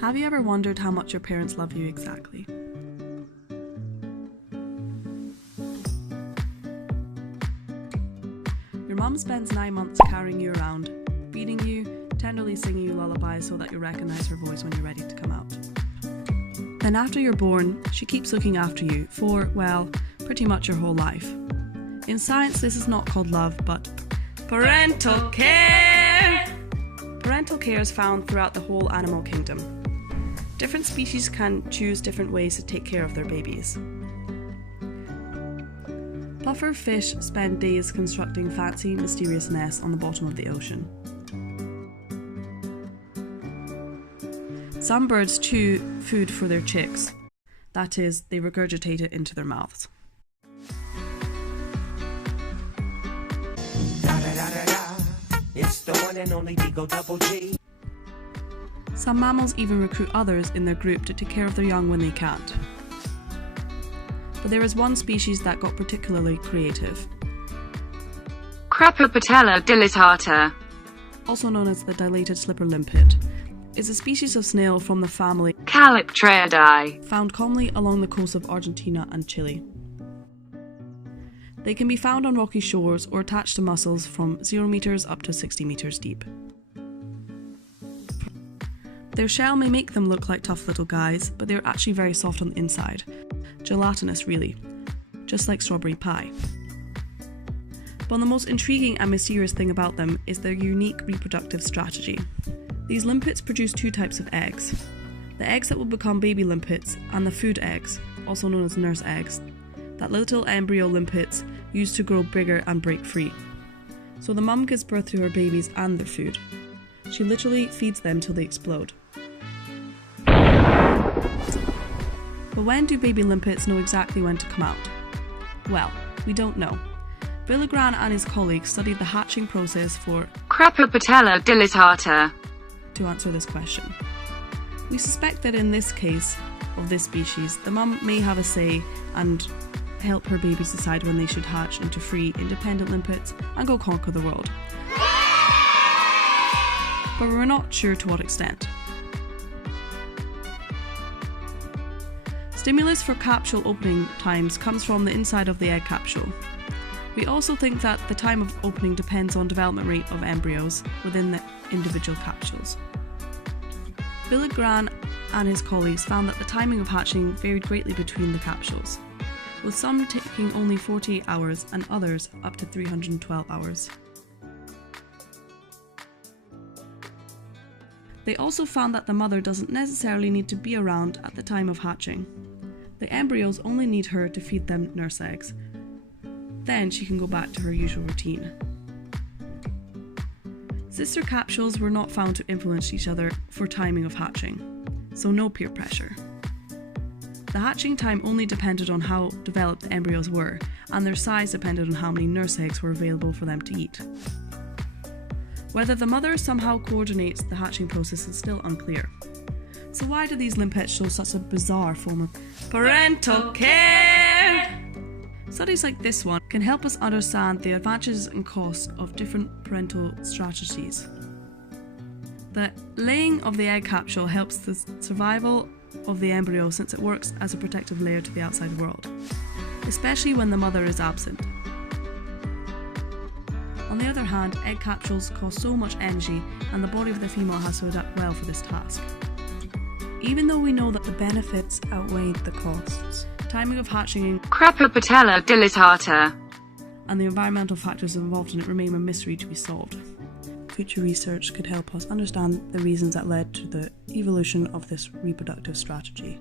Have you ever wondered how much your parents love you exactly? Your mum spends 9 months carrying you around, feeding you, tenderly singing you lullabies so that you recognise her voice when you're ready to come out. Then after you're born, she keeps looking after you for, well, pretty much your whole life. In science, this is not called love, but parental care! Parental care is found throughout the whole animal kingdom. Different species can choose different ways to take care of their babies. Puffer fish spend days constructing fancy, mysterious nests on the bottom of the ocean. Some birds chew food for their chicks. That is, they regurgitate it into their mouths. It's the one and only Double G. Some mammals even recruit others in their group to take care of their young when they can't. But there is one species that got particularly creative. Crepipatella dilatata, also known as the dilated slipper limpet, is a species of snail from the family Caliptraidae, found commonly along the coast of Argentina and Chile. They can be found on rocky shores or attached to mussels from 0 meters up to 60 meters deep. Their shell may make them look like tough little guys, but they're actually very soft on the inside. Gelatinous really, just like strawberry pie. But the most intriguing and mysterious thing about them is their unique reproductive strategy. These limpets produce 2 types of eggs. The eggs that will become baby limpets and the food eggs, also known as nurse eggs, that little embryo limpets use to grow bigger and break free. So the mum gives birth to her babies and their food. She literally feeds them till they explode. But when do baby limpets know exactly when to come out? Well, we don't know. Villegran and his colleagues studied the hatching process for Crepipatella dilatata to answer this question. We suspect that in this case of this species, the mum may have a say and help her babies decide when they should hatch into free, independent limpets and go conquer the world. But we're not sure to what extent. Stimulus for capsule opening times comes from the inside of the egg capsule. We also think that the time of opening depends on development rate of embryos within the individual capsules. Villegran and his colleagues found that the timing of hatching varied greatly between the capsules, with some taking only 48 hours and others up to 312 hours. They also found that the mother doesn't necessarily need to be around at the time of hatching. The embryos only need her to feed them nurse eggs. Then she can go back to her usual routine. Sister capsules were not found to influence each other for timing of hatching, so no peer pressure. The hatching time only depended on how developed the embryos were, and their size depended on how many nurse eggs were available for them to eat. Whether the mother somehow coordinates the hatching process is still unclear. So why do these limpets show such a bizarre form of parental care? Studies like this one can help us understand the advantages and costs of different parental strategies. The laying of the egg capsule helps the survival of the embryo since it works as a protective layer to the outside world, especially when the mother is absent. On the other hand, egg capsules cost so much energy and the body of the female has to adapt well for this task. Even though we know that the benefits outweigh the costs, timing of hatching Crepipatella dilatata, and the environmental factors involved in it remain a mystery to be solved. Future research could help us understand the reasons that led to the evolution of this reproductive strategy.